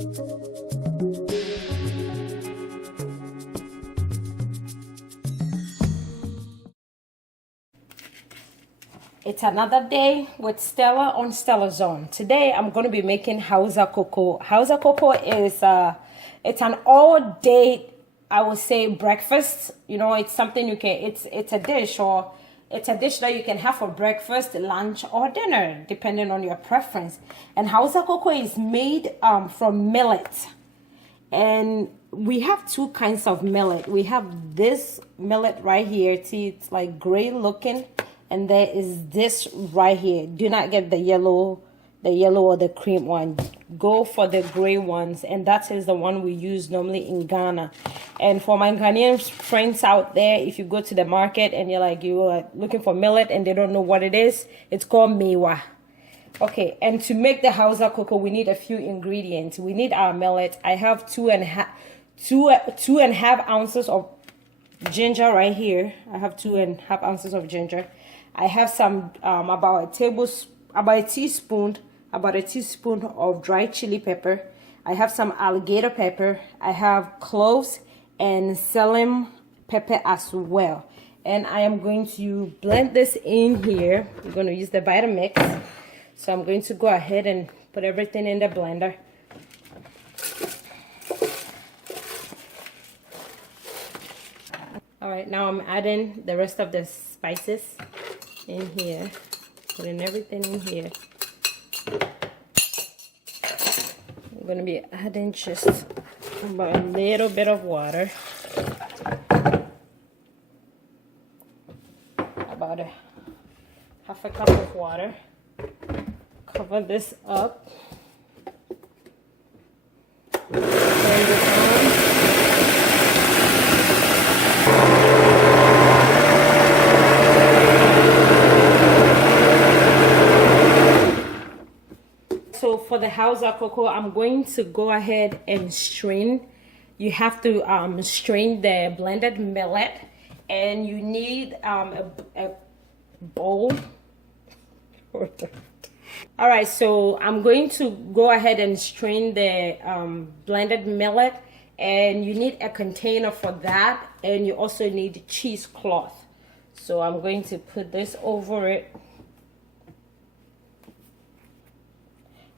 It's another day with Stella on StellaZone. Today I'm going to be making Hausa Coco. Hausa Coco is it's an all day, I would say, breakfast. You know, it's something you can, it's a dish, or it's a dish that you can have for breakfast, lunch, or dinner, depending on your preference. And Hausa Coco is made from millet. And we have two kinds of millet. We have this millet right here. See, it's like gray looking. And there is this right here. Do not get the yellow or the cream one. Go for the gray ones. And that is the one we use normally in Ghana. And for my Ghanaian friends out there, if you go to the market and you are looking for millet and they don't know what it is, it's called mewa. Okay, and to make the Hausa Coco, we need a few ingredients. We need our millet. I have two and a half ounces of ginger right here. I have 2.5 ounces of ginger. I have some about a teaspoon of dried chili pepper. I have some alligator pepper. I have cloves and Selim pepper as well. And I am going to blend this in here. We're going to use the Vitamix. So I'm going to go ahead and put everything in the blender. All right, now I'm adding the rest of the spices in here, putting everything in here. I'm going to be adding just about a little bit of water, about half a cup of water. Cover this up. Turn this on. So for the Hausa Coco, I'm going to go ahead and strain. You have to strain the blended millet, and you need a bowl. All right, so I'm going to go ahead and strain the blended millet, and you need a container for that, and you also need cheesecloth. So I'm going to put this over it.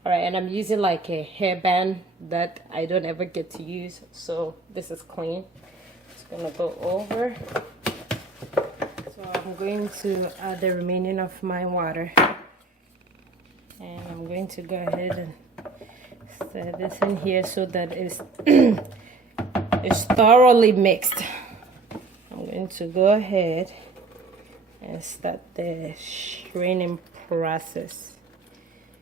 All right, and I'm using like a hairband that I don't ever get to use, so this is clean. It's gonna go over. So I'm going to add the remaining of my water. And I'm going to go ahead and set this in here so that it's thoroughly mixed. I'm going to go ahead and start the straining process.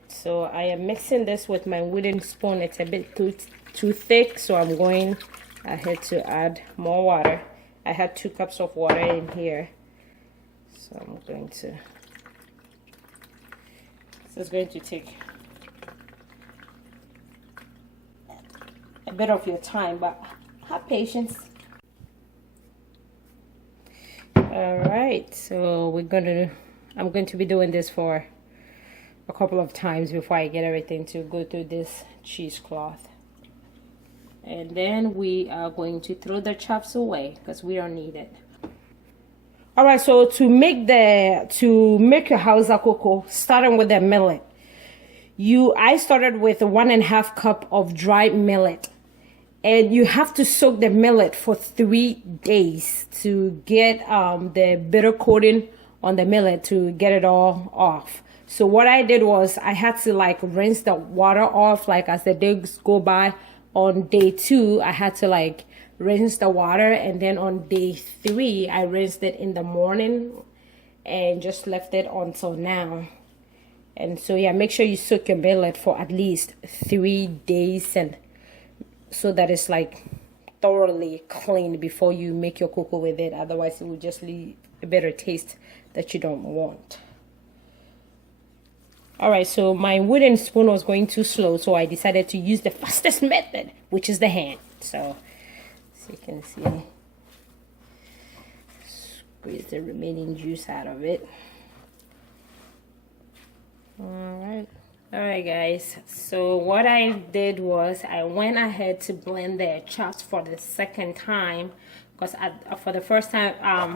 So I am mixing this with my wooden spoon. It's a bit too thick, so I'm going ahead to add more water. I had 2 cups of water in here. So I'm going to... This is going to take a bit of your time, but have patience. All right, so I'm going to be doing this for a couple of times before I get everything to go through this cheesecloth. And then we are going to throw the chops away because we don't need it. All right, so to make your Hausa Coco, starting with the millet, I started with 1.5 cup of dried millet, and you have to soak the millet for 3 days to get the bitter coating on the millet, to get it all off. So what I did was I had to rinse the water off as the days go by. On day 2, I had to rinse the water, and then on day 3 I rinsed it in the morning and just left it until now. And so yeah, make sure you soak your millet for at least 3 days, and so that it's thoroughly clean before you make your cocoa with it. Otherwise it will just leave a bitter taste that you don't want. All right, so my wooden spoon was going too slow, so I decided to use the fastest method, which is the hand. So you can see, squeeze the remaining juice out of it. All right, Alright guys, so what I did was I went ahead to blend the chops for the second time, because for the first time,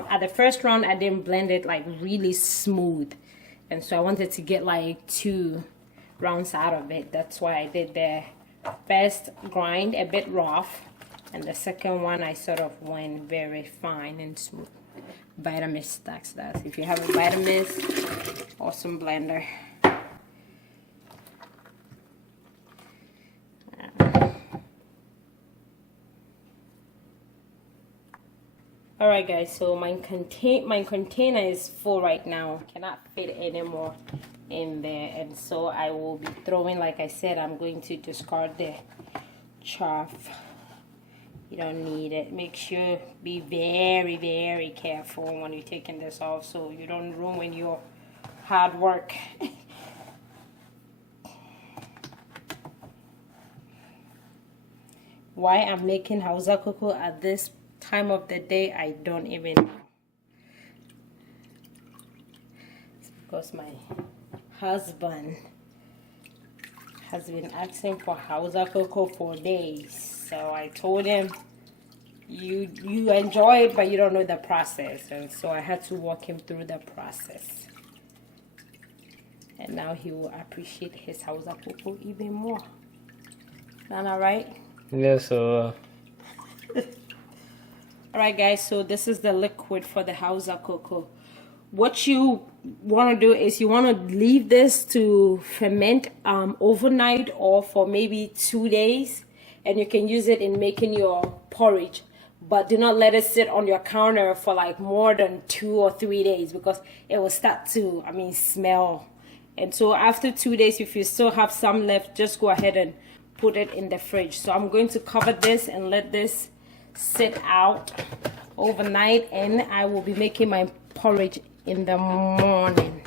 at the first round I didn't blend it like really smooth, and so I wanted to get like 2 rounds out of it. That's why I did the first grind a bit rough, and the second one I sort of went very fine and smooth. Vitamix stacks that. If you have a Vitamix, awesome blender. Alright guys, so my container is full right now. Cannot fit anymore in there, and so I will be throwing, like I said, I'm going to discard the chaff. You don't need it. Make sure, be very, very careful when you're taking this off so you don't ruin your hard work. Why I'm making Hausa cocoa at this time of the day, I don't even know. It's because my husband has been asking for Hausa cocoa for days, so I told him you enjoy it but you don't know the process, and so I had to walk him through the process, and now he will appreciate his Hausa cocoa even more. Isn't that right? Yeah, so alright guys, so this is the liquid for the Hausa cocoa. What you want to do is you want to leave this to ferment overnight or for maybe 2 days, and you can use it in making your porridge, but do not let it sit on your counter for like more than 2 or 3 days, because it will start to smell. And so after 2 days, if you still have some left, just go ahead and put it in the fridge. So I'm going to cover this and let this sit out overnight, and I will be making my porridge in the morning.